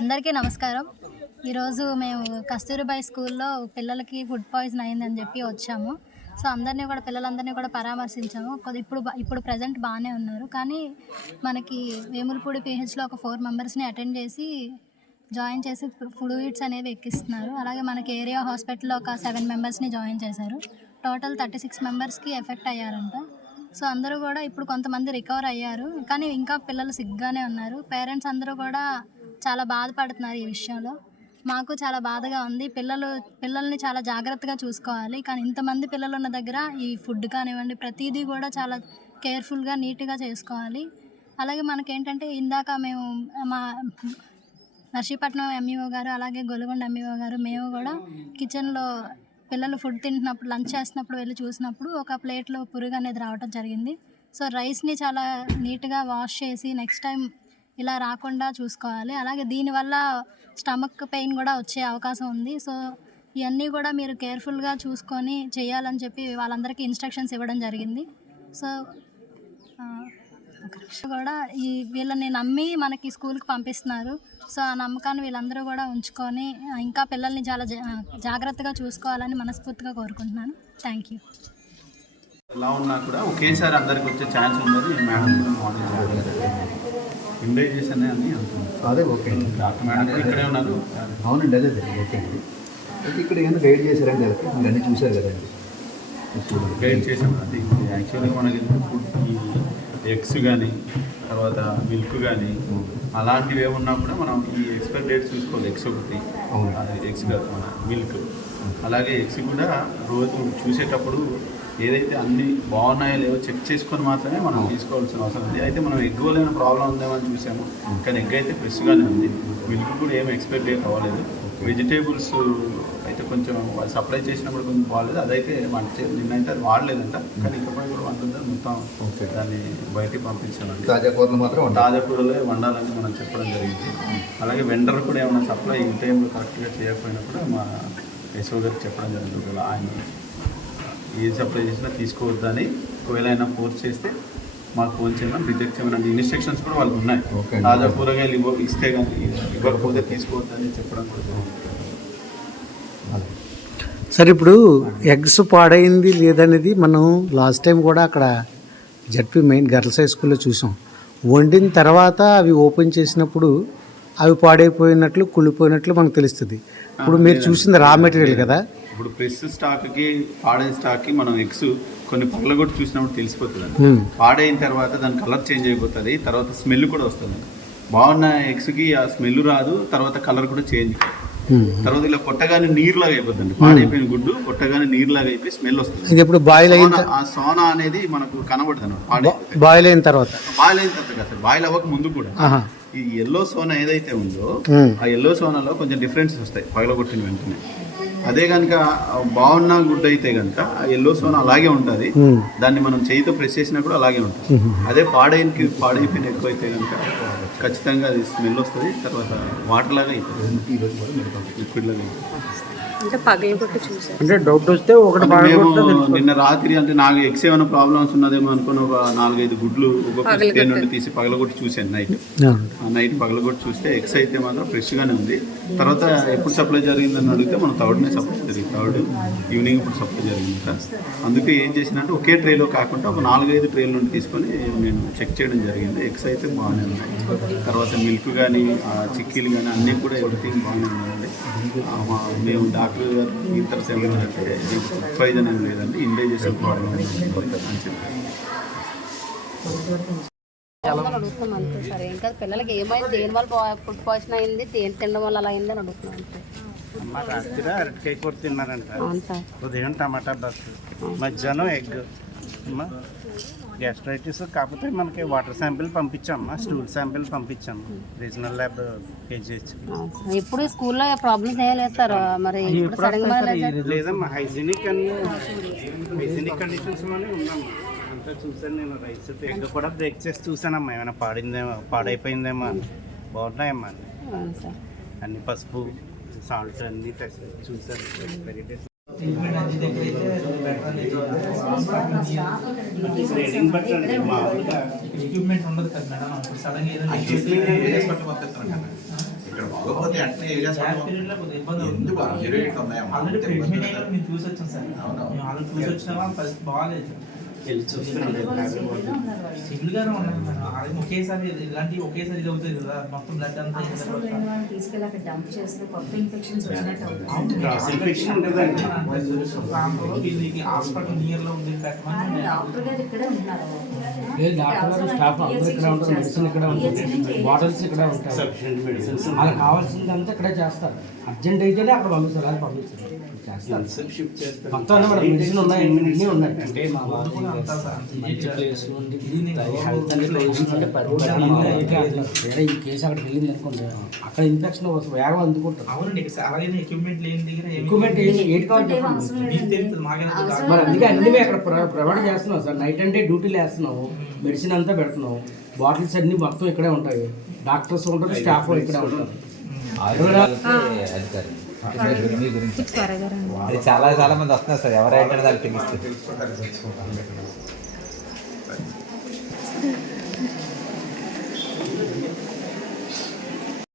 అందరికీ నమస్కారం. ఈరోజు మేము కస్తూరిబాయి స్కూల్లో పిల్లలకి ఫుడ్ పాయిజన్ అయిందని చెప్పి వచ్చాము. సో అందరినీ కూడా పిల్లలందరినీ కూడా పరామర్శించాము. కొద్ది ఇప్పుడు ఇప్పుడు ప్రజెంట్ బాగానే ఉన్నారు. కానీ మనకి వేములపూడి పిహెచ్లో ఒక ఫోర్ మెంబర్స్ని అటెండ్ చేసి జాయిన్ చేసి ఫ్లూయిడ్స్ అనేవి ఎక్కిస్తున్నారు. అలాగే మనకి ఏరియా హాస్పిటల్లో ఒక సెవెన్ మెంబర్స్ని జాయిన్ చేశారు. టోటల్ థర్టీ సిక్స్ మెంబర్స్కి ఎఫెక్ట్ అయ్యారంట. సో అందరూ కూడా ఇప్పుడు కొంతమంది రికవర్ అయ్యారు. కానీ ఇంకా పిల్లలు సిగ్గానే ఉన్నారు. పేరెంట్స్ అందరూ కూడా చాలా బాధపడుతున్నారు ఈ విషయంలో. మాకు చాలా బాధగా ఉంది. పిల్లలు పిల్లల్ని చాలా జాగ్రత్తగా చూసుకోవాలి. కానీ ఇంతమంది పిల్లలు ఉన్న దగ్గర ఈ ఫుడ్ కానివ్వండి ప్రతిదీ కూడా చాలా కేర్ఫుల్గా నీట్గా చేసుకోవాలి. అలాగే మనకేంటంటే ఇందాక మేము మా నర్సీపట్నం ఎంఈఓ గారు అలాగే గొలుగొండ ఎంఈఓ గారు మేము కూడా కిచెన్లో పిల్లలు ఫుడ్ తింటున్నప్పుడు లంచ్ చేస్తున్నప్పుడు వెళ్ళి చూసినప్పుడు ఒక ప్లేట్లో పురుగు అనేది రావడం జరిగింది. సో రైస్ని చాలా నీట్గా వాష్ చేసి నెక్స్ట్ టైం ఇలా రాకుండా చూసుకోవాలి. అలాగే దీనివల్ల స్టమక్ పెయిన్ కూడా వచ్చే అవకాశం ఉంది. సో ఇవన్నీ కూడా మీరు కేర్ఫుల్గా చూసుకొని చేయాలని చెప్పి వాళ్ళందరికీ ఇన్స్ట్రక్షన్స్ ఇవ్వడం జరిగింది. సో కూడా ఈ వీళ్ళని నమ్మి మనకి స్కూల్కి పంపిస్తున్నారు. సో ఆ నమ్మకాన్ని వీళ్ళందరూ కూడా ఉంచుకొని ఇంకా పిల్లల్ని చాలా జా- జాగ్రత్తగా చూసుకోవాలని మనస్ఫూర్తిగా కోరుకుంటున్నాను. Thank you. ఎలా ఉన్నా కూడా ఒకేసారి అందరికి వచ్చే ఛాన్స్ ఉన్నది మేడం ఇండైజేషన్ అని అంటున్నారు. అదే ఓకే. అండి డాక్టర్ మేడం కూడా ఇక్కడే ఉన్నారు. అవునండి అదే ఓకే అండి. అయితే ఇక్కడ ఏమైనా గైడ్ చేశారండి వీళ్ళకి? మీరు అన్నీ చూశారు కదండి. గైడ్ చేసాం అది యాక్చువల్గా మనకి ఫుడ్ ఈ ఎగ్స్ కానీ తర్వాత మిల్క్ కానీ అలాంటివి ఏమున్నా కూడా మనం ఈ ఎక్స్పైర్ డేట్ చూసుకోవాలి. ఎగ్స్ ఒకటి. ఎగ్స్ కాదు మన మిల్క్. అలాగే ఎగ్స్ కూడా రోజు చూసేటప్పుడు ఏదైతే అన్ని బాగున్నాయో లేవో చెక్ చేసుకొని మాత్రమే మనం తీసుకోవాల్సిన అవసరం ఉంది. అయితే మనం ఎగ్ వల్ల ప్రాబ్లం ఉందేమో అని చూసాము. కానీ ఎగ్ అయితే ఫ్రెష్గానే ఉంది. మిల్క్ కూడా ఏమి ఎక్స్పైర్ డేట్ అవ్వలేదు. వెజిటేబుల్స్ అయితే కొంచెం వాళ్ళు సప్లై చేసినప్పుడు కొంచెం బాగాలేదు. అదైతే వంట నిన్నైతే అది వాడలేదంట. కానీ ఇకపై కూడా వంట మొత్తం. దాన్ని బయటికి పంపించాలండి తాజా కూరలు మాత్రం తాజా కూరలే వండాలని మనం చెప్పడం జరిగింది. అలాగే వెండర్ కూడా ఏమైనా సప్లై ఇన్ టైంలో కరెక్ట్గా చేయకపోయినా కూడా మా యశో గారికి చెప్పడం జరిగింది. ఒకవేళ ఆయన ఏ సప్లై చేసినా తీసుకోవద్దని ఒకవేళ ఆయన ఫోర్స్ చేస్తే మాకు ఫోన్ చేయమని రిజెక్ట్ చేయమని ఇన్స్ట్రక్షన్స్ కూడా వాళ్ళకి ఉన్నాయి. తాజా కూరగాయలు ఇవ్వ ఇస్తే కానీ ఇవ్వకపోతే తీసుకోవద్దని చెప్పడం కూడా. సరే ఇప్పుడు ఎగ్స్ పాడైంది లేదనేది మనం లాస్ట్ టైం కూడా అక్కడ జడ్పీ మెయిన్ గర్ల్స్ హై స్కూల్లో చూసాం. వండిన తర్వాత అవి ఓపెన్ చేసినప్పుడు అవి పాడైపోయినట్లు కుళ్ళిపోయినట్లు మనకు తెలుస్తుంది. ఇప్పుడు మీరు చూసింది రా మెటీరియల్ కదా? ఇప్పుడు ప్రెస్ స్టాక్కి పాడైన స్టాక్కి మనం ఎగ్స్ కొన్ని పగలగొట్టి చూసినప్పుడు తెలిసిపోతుంది. పాడైన తర్వాత దాని కలర్ చేంజ్ అయిపోతుంది తర్వాత స్మెల్ కూడా వస్తుంది బాగున్న ఎగ్స్కి ఆ స్మెల్ రాదు తర్వాత కలర్ కూడా చేంజ్. తర్వాత ఇలా కొట్టగానే నీరులాగా అయిపోతుంది పాడైపోయిన గుడ్డు కొట్టగానే నీరులాగా అయిపోయి స్మెల్ వస్తుంది ఇది ఇప్పుడు బాయిల్ అయిన సోనా- ఆ సోనా అనేది మనకు కనబడుతుంది అన్నమాట. పాడైపోతే బాయిల్ అయిన తర్వాత బాయిల్ అయిన తర్వాత కదా బాయిల్ అవ్వక ముందు కూడా. ఈ ఎల్లో సోనా ఏదైతే ఉందో. ఆ ఎల్లో సోనాలో కొంచెం డిఫరెన్సెస్ వస్తాయి పగలగొట్టిన వెంటనే అదే కనుక బాగున్న గుడ్డ అయితే కనుక ఆ ఎల్లో సోనా అలాగే ఉంటుంది. దాన్ని మనం చేయితో ప్రెస్ చేసినా కూడా అలాగే ఉంటుంది. అదే పాడైన పాడైపోయిన ఎక్కువ అయితే కనుక ఖచ్చితంగా అది స్మెల్ వస్తుంది తర్వాత వాటర్ లాగా అయిపోతుంది. లిక్విడ్ లాగా అయిపోతుంది. అంటే పగలగొట్టి చూసారు అంటే డౌట్ వస్తే ఒకటి మేము నిన్న రాత్రి అంటే నాకు ఎక్స్ ఏమైనా ప్రాబ్లమ్స్ ఉన్నదేమో అనుకుని ఒక నాలుగైదు గుడ్లు ఒక్కొక్క స్పేన్ నుండి తీసి పగలగొట్టి చూశాను నైట్ ఆ. నైట్ పగలగొట్టి చూస్తే ఎక్స్ అయితే మాత్రం ఫ్రెష్గానే ఉంది. తర్వాత ఎప్పుడు సప్లై జరిగిందని అడిగితే మనం థర్డ్నే సప్లై జరిగింది. థర్డ్ ఈవినింగ్ ఇప్పుడు సప్లై జరిగింది సార్ అందుకే ఏం చేసినట్టు ఒకే ట్రేలో కాకుండా ఒక నాలుగైదు ట్రేల నుండి తీసుకొని నేను చెక్ చేయడం జరిగింది. ఎగ్స్ అయితే బాగానే ఉన్నాయి తర్వాత మిల్క్ కానీ చిక్కీలు కానీ అన్నీ కూడా ఎవ్రీథింగ్ బాగానే ఉన్నాయండి మేము డాక్టర్ గారు ఇతర సేవలు అంటే ఏం ఇండైజేషన్ ప్రాబ్లం అని చెప్పారు అడుగుతున్నాం అంతే సరే ఇంకా పిల్లలకి ఏమైంది దేని వల్ల ఫుడ్ పాయిజన్ అయింది దేని తినడం వల్ల అలా అయింది అని అడుగుతున్నాం అంతే అమ్మ రాత్రి అరటికాయ కూర తిన్నారంట. ఉదయం టమాటా బస్సు మధ్యాహ్నం ఎగ్. అమ్మా గ్యాస్ట్రైటిస్ కాకపోతే మనకి వాటర్ శాంపిల్ పంపించామ్మా స్టూల్ శాంపిల్ పంపించాము రీజనల్ ల్యాబ్ కేజీహెచ్కి. ఎప్పుడు స్కూల్లో ప్రాబ్లమ్స్ ఏం లేదు సార్ మరి ఇప్పుడు. లేదమ్మా హైజీనిక్ అన్ని హైజీనిక్ కండిషన్స్లోనే ఉందమ్మా అంతా చూసాను నేను రైస్ ఎగ్ కూడా బ్రేక్ చేసి చూసానమ్మా ఏమైనా పాడిందేమో పాడైపోయిందేమో అని. బాగున్నాయమ్మా అన్ని. పసుపు సాల్ట్ అన్ని చూసాను ఎక్విప్మెంట్ ఉండదు కదా మేడం అప్పుడు సడన్ ఏదైనా ఇక్కడ బాగోపోతే ఎందుకు జీరో ఎయిట్ ఆల్రెడీ ప్రెగ్నెంట్ చూసి వచ్చాం సార్ మేము ఆల్రెడీ చూసి వచ్చినా పరిస్థితి బాగాలేదు సివిల్ ఉన్నాయి మేడం ఒకేసారి ఇలాంటి ఒకేసారి ఇది అవుతుంది కదా మొత్తం బ్లడ్ అంతా తీసుకెళ్ళి అక్కడ డంప్ చేస్తే కొత్త ఇన్ఫెక్షన్స్ వచ్చినట్టు అవుతుంది క్రాస్ ఇన్ఫెక్షన్ ఉంటుందండి ప్రాంతంలో వీళ్ళకి హాస్పిటల్ నియర్లో ఉంది కానీ పెట్టమని డాక్టర్ గారు ఇక్కడే ఉంటున్నారు లేదు డాక్టర్ గారు స్టాఫ్ అందరూ ఇక్కడ ఉంటారు మెడిసిన్ ఇక్కడ ఉంటుంది బాటిల్స్ ఇక్కడ ఉంటాయి సఫిషియెంట్ మెడిసిన్స్ వాళ్ళకి కావాల్సిందంతా ఇక్కడే చేస్తారు అర్జెంట్ అయితేనే అక్కడ పంపిస్తారు అది పంపించారు చేస్తారు షిఫ్ట్ చేస్తారు మొత్తం మెడిసిన్ ఉన్నాయి అన్నీ ఉన్నాయి అంటే మా మంచి ప్లేస్ హెల్త్ పరిపాలన వేరే ఈ కేసు అక్కడికి వెళ్ళింది అనుకోండి అక్కడ ఇన్ఫెక్షన్ వేగం అవునండి ఇక్కడ అలాగే ఎక్విప్మెంట్ లేని దగ్గర ఏమీ- ఎక్విప్మెంట్ కావాలి మరి అందుకే అన్ని మేము అక్కడ ప్రొ- ప్రొవైడ్ చేస్తున్నాం సార్. నైట్ అంటే డ్యూటీలు వేస్తున్నాము మెడిసిన్ అంతా పెడుతున్నాం బాటిల్స్ అన్ని మొత్తం ఇక్కడే ఉంటాయి. డాక్టర్స్ ఉంటారు స్టాఫ్ ఇక్కడే ఉంటారు. చాలా చాలా మంది వస్తున్నారు సార్. ఎవరైతే దానికి తెలుస్తుంది.